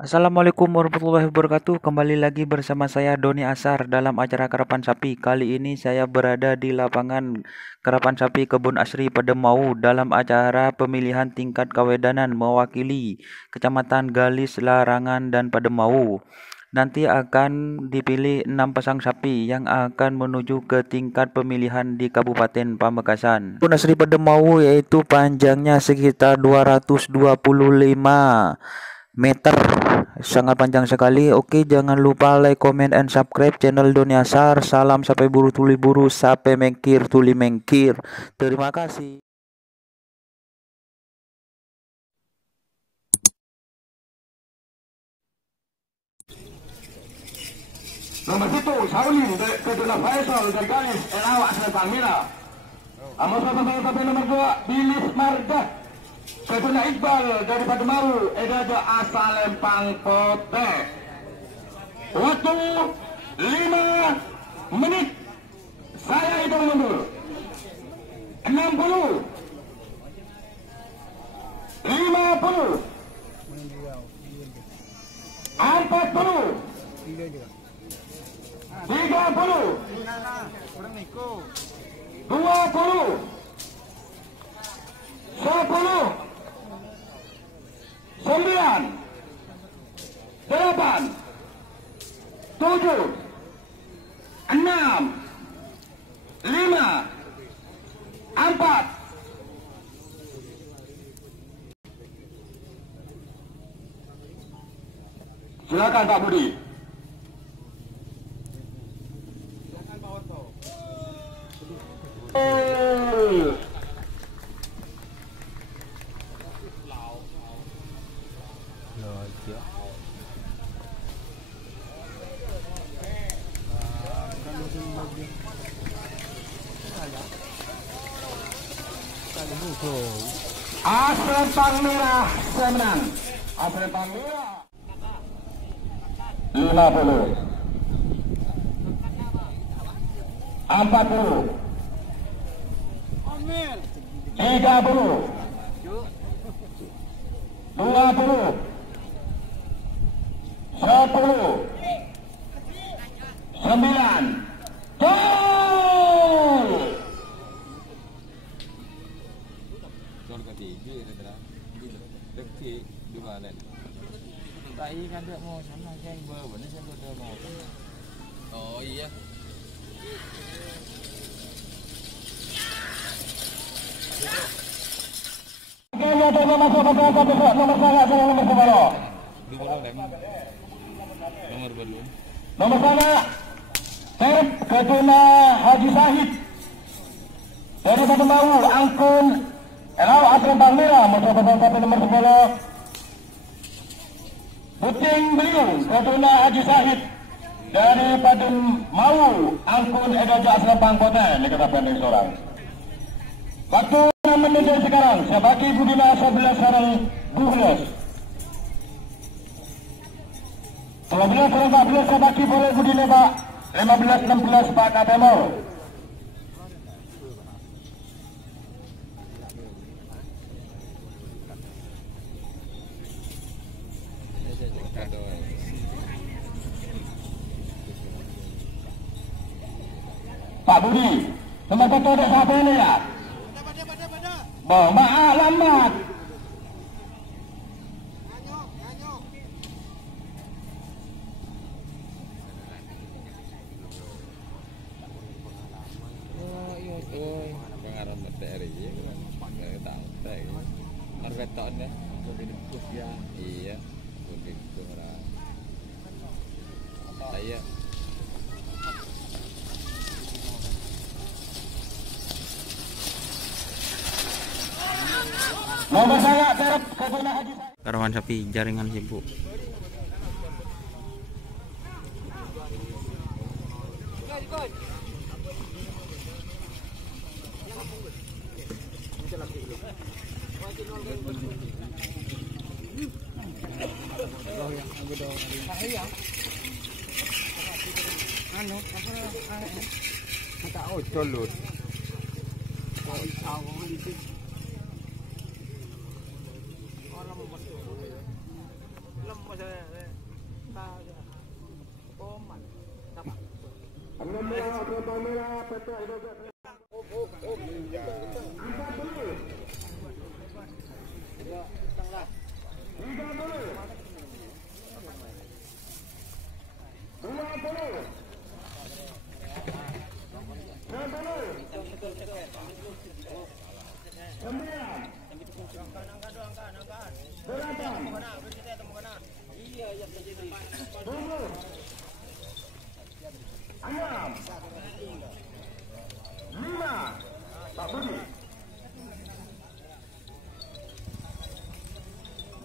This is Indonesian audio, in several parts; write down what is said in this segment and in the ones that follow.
Assalamualaikum warahmatullahi wabarakatuh. Kembali lagi bersama saya Doni Asar dalam acara Karapan Sapi. Kali ini saya berada di lapangan Karapan Sapi Kebun Asri Pademau dalam acara pemilihan tingkat kawedanan mewakili Kecamatan Galis, Larangan dan Pademau. Nanti akan dipilih 6 pasang sapi yang akan menuju ke tingkat pemilihan di Kabupaten Pamekasan. Kebun Asri Pademau yaitu panjangnya sekitar 225 meter, sangat panjang sekali. Oke, jangan lupa like, comment, and subscribe channel Doni Asar. Salam sampai buru tuli buru, sampai mengkir tuli mengkir. Terima kasih. Nomor 1, Saulin Kedua Faisal dari Galis, Elawak Selatan Mira. Sampai nomor 2, Bilis Mardah Kedua Iqbal dari Pademau, Edaja Asal Lempang Pote. Waktu 5 menit. Saya hitung mundur. 60, 50, 40, 30, 20, 10, 9, 8, 7, 6, 5, 4. Silakan Pak Budi. Asrepang Merah saya menang. Asrepang Merah 50, 40, 30, 20, 10, 9, gol! Tại kan dia mau sama yang benar saya betul mau. Oh iya. Nomor sana Serp Keduna Haji Sahid dari Pademau, Angkun Elau Asrepang Merah sampai nomor 10. Puting Beliung Keduna Haji Sahid dari Pademau, Angkun Edaja Asrepang Kota. Ini katakan dari seorang. Waktu 6 menit dari sekarang, saya bagi Budina 11 sarang 12. 12 sarang 14 saya bagi boleh Budina Pak. 15-16 Pak Katemor. Pak Budi, nomor 1 ada siapa ini ya? Maaf lambat. Pengaruh materi kan. Tahu tak. Marbeton deh. Iya. Begitu orang. Saya Nomor saya Serp Keduna Haji Sahid. Karapan Sapi jaringan sibuk. tak ojol lho.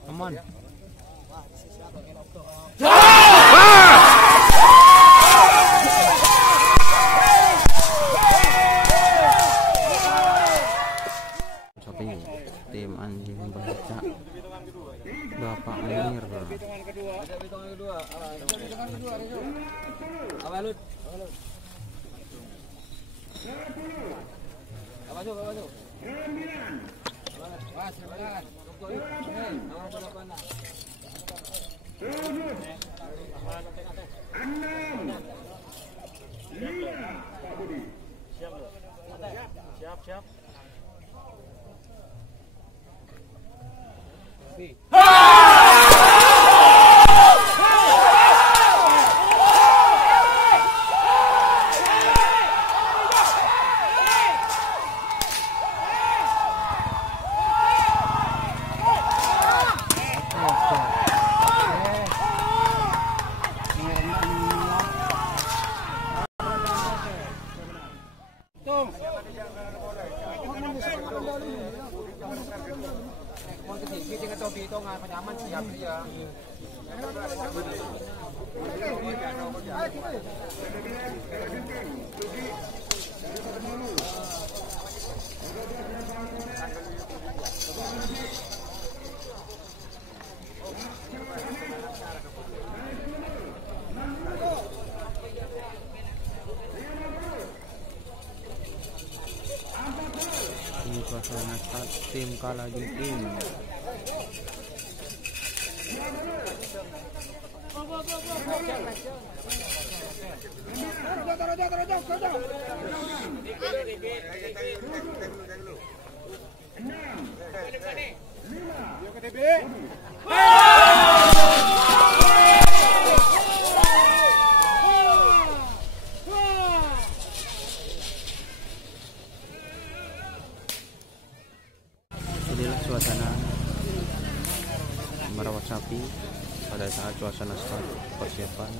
Aman. Sapi tim anjing baca Bapak Munir. Hitungan kedua. Apa lu? Apa tuh? Mas, sebentar. Siap. Ini suasana start tim kalah tim. Inilah suasana merawat sapi pada saat suasana start persiapan.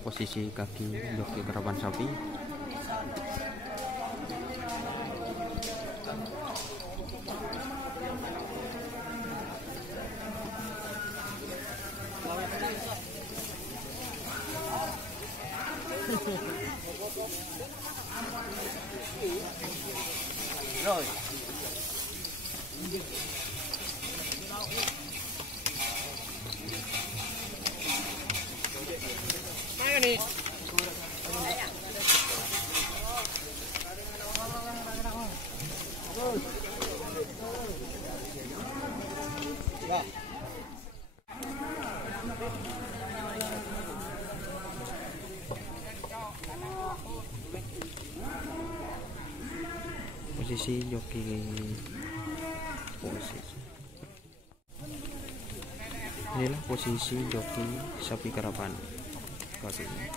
Posisi kaki joki karapan sapi. Posisi joki inilah posisi joki sapi karapan kaki ini.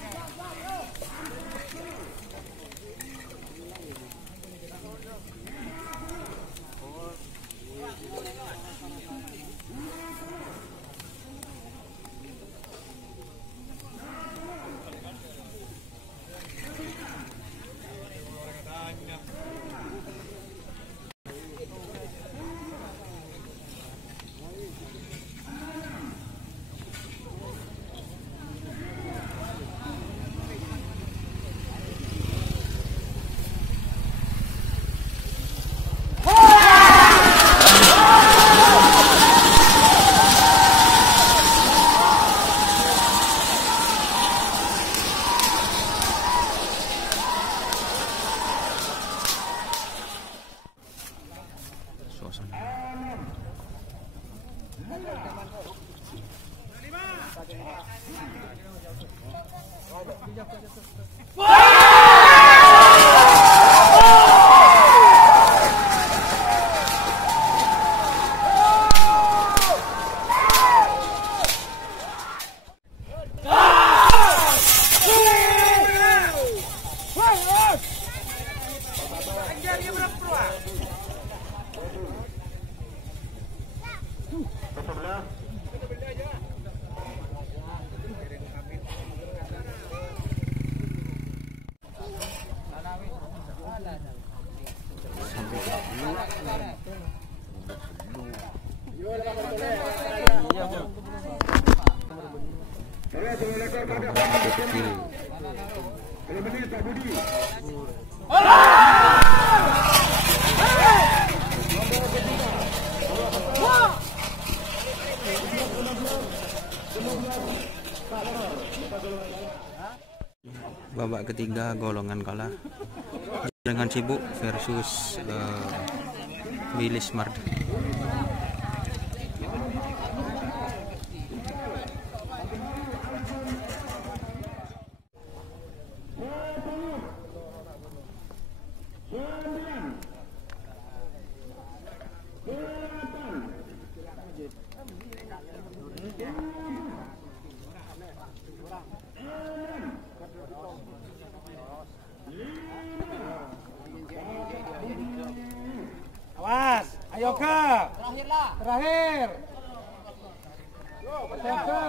suasana. Babak ketiga golongan kalah dengan Sibuk versus Billy Smart. Awas, ayo ke. Terakhir. Ayo ke.